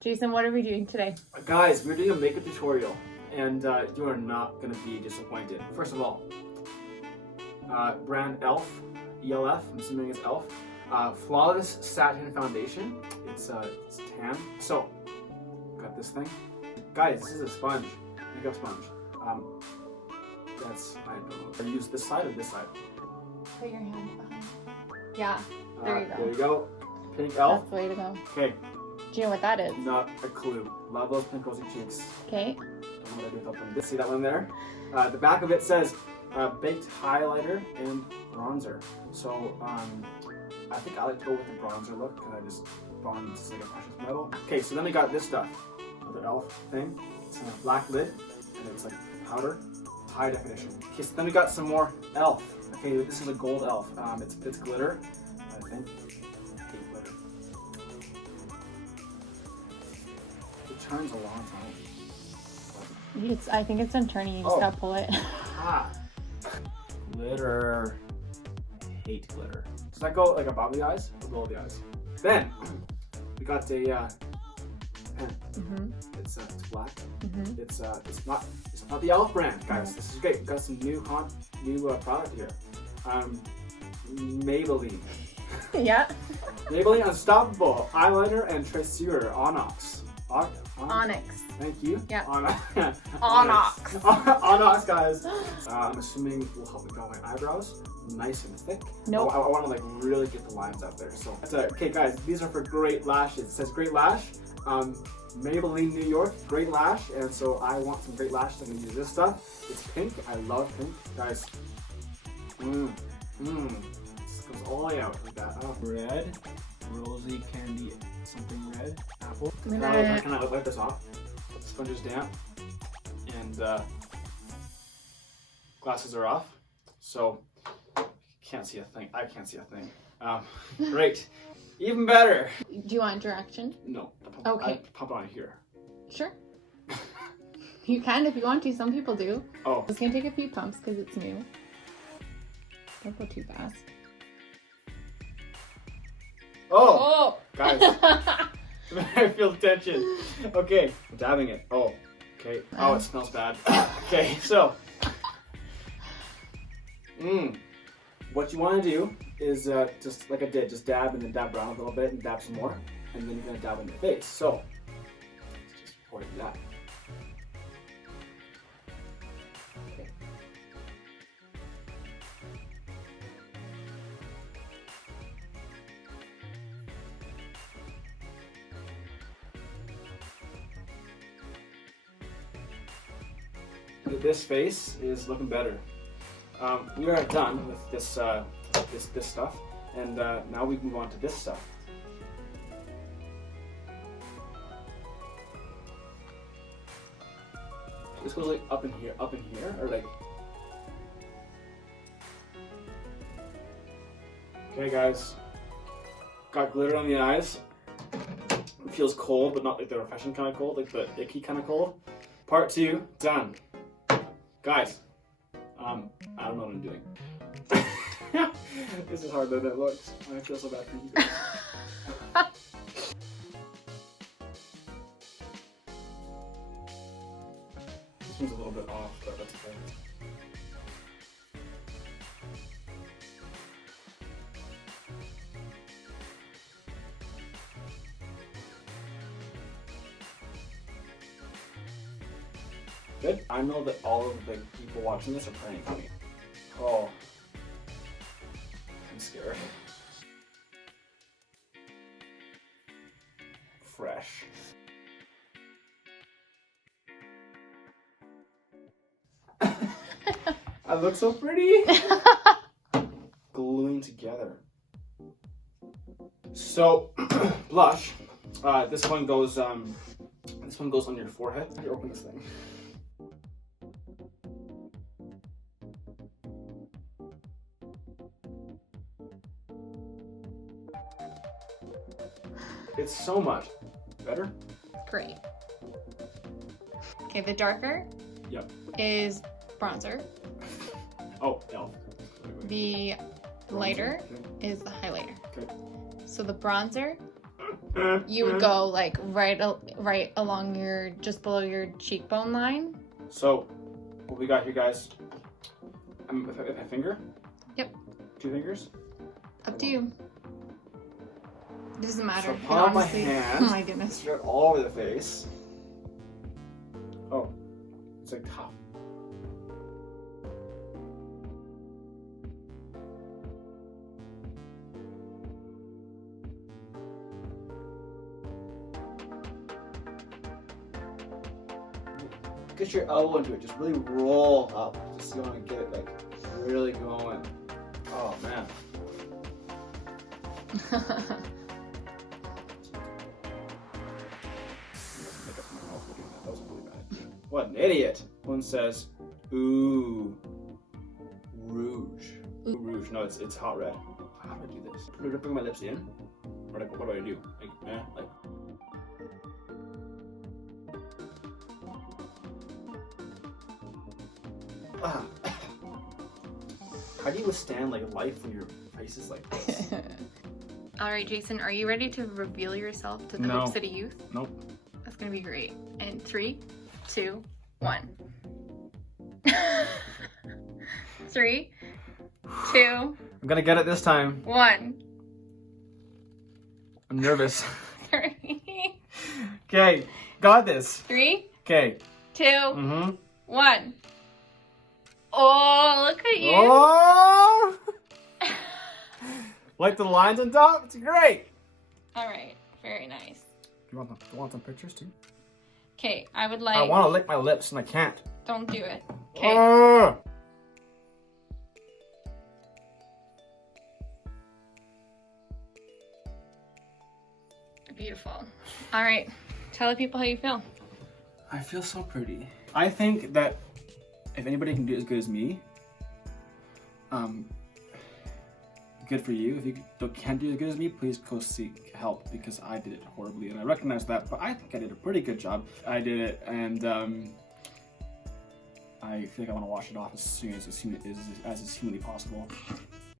Jason, what are we doing today? Guys, we're doing a makeup tutorial, and you are not going to be disappointed. First of all, brand ELF, ELF, I'm assuming it's ELF, Flawless Satin Foundation. It's tan. So, got this thing. Guys, this is a sponge, makeup sponge. I don't know. I use this side or this side? Put your hand behind. Yeah, there you go. There you go. Pink ELF. That's the way to go. Okay. Do you know what that is? Not a clue. Love those pink rosy cheeks. Okay. Don't know what I do without them. See that one there? The back of it says baked highlighter and bronzer. So I think I like to go with the bronzer look because I just bronze is like a precious metal. Okay, so then we got this stuff. The ELF thing. It's in a black lid and it's like powder, high definition. Okay, so then we got some more ELF. Okay, this is a gold ELF. It's glitter, I think. I hate glitter. It turns a long time. I think it's done turning. You just gotta pull it. Ah, glitter. I hate glitter. Does that go like above the eyes or below the eyes? Then we got a pen. It's black. It's not the ELF brand, guys. This is great. We've got some new product here. Maybelline. Yeah. Maybelline Unstoppable Eyeliner and Tracer Onyx. Onyx. Thank you. Yeah. Onyx. Onyx, guys. I'm assuming will help me draw my eyebrows nice and thick. Nope. I want to like really get the lines out there. So okay, guys. These are for great lashes. It says great lash. Maybelline New York, great lash, and so I want some great lashes. I'm gonna use this stuff. It's pink. I love pink, guys. This goes all the way out like that. Red, rosy candy, something red, apple. Can I wipe this off? The sponge is damp, and glasses are off, so can't see a thing. I can't see a thing. Great, even better. Do you want direction? No. Okay. I pump it on here. Sure. You can if you want to. Some people do. Oh. It's gonna take a few pumps because it's new. Don't go too fast. Oh! Guys. I feel tension. Okay, I'm dabbing it. Oh, okay. Oh, it smells bad. Okay, so. What you want to do is just like I did, just dab and then dab around a little bit and dab some more. And then you're going to dab in your face. So, let's just pour that. Okay. This face is looking better. We are done with this stuff, and now we move on to this stuff. This goes like up in here, or like. Okay, guys. Got glitter on the eyes. It feels cold, but not like the refreshing kind of cold, like the icky kind of cold. Part 2, done. Guys, I don't know what I'm doing. This is harder than it looks. I feel so bad for you guys. This one's a little bit off, but that's okay. Good. I know that all of the people watching this are praying for me. Oh, I'm scared. Fresh. I look so pretty. Gluing together. So, blush. This one goes on your forehead. You open this thing. It's so much better. Great. Okay, the darker is bronzer. Oh, ELF. The lighter is the highlighter. Okay. So the bronzer you would go like right along your, just below your cheekbone line. So, what we got here, guys? With a finger? Yep. 2 fingers? Up to you. It doesn't matter. So palm of my hand. Oh my goodness. Straight all over the face. Oh, it's like tough. Get your elbow into it. Just really roll up. Just you want to get it like really going. Oh man. What an idiot. One says, ooh, rouge. Ooh, rouge. No, it's hot red. How do I do this? Do I bring my lips in? Or like, what do I do? Like, like. Ah. How do you withstand like life when your face is like this? All right, Jason, are you ready to reveal yourself to the No. Hope City youth? Nope. That's gonna be great. And 3, 2, 1. 3, 2, I'm gonna get it this time. 1. I'm nervous. 3, Okay, got this. 3, Okay. 2, Mm-hmm. 1. Oh, look at you. Oh! Like the lines on top? It's great. All right, very nice. You want some pictures too? Okay, I would like. I want to lick my lips and I can't. Don't do it. Okay. Beautiful. All right, tell the people how you feel. I feel so pretty. I think that if anybody can do it as good as me, good for you. If you can't do it as good as me, please go seek help because I did it horribly and I recognize that, but I think I did a pretty good job. I did it and I feel like I want to wash it off as soon as is humanly possible.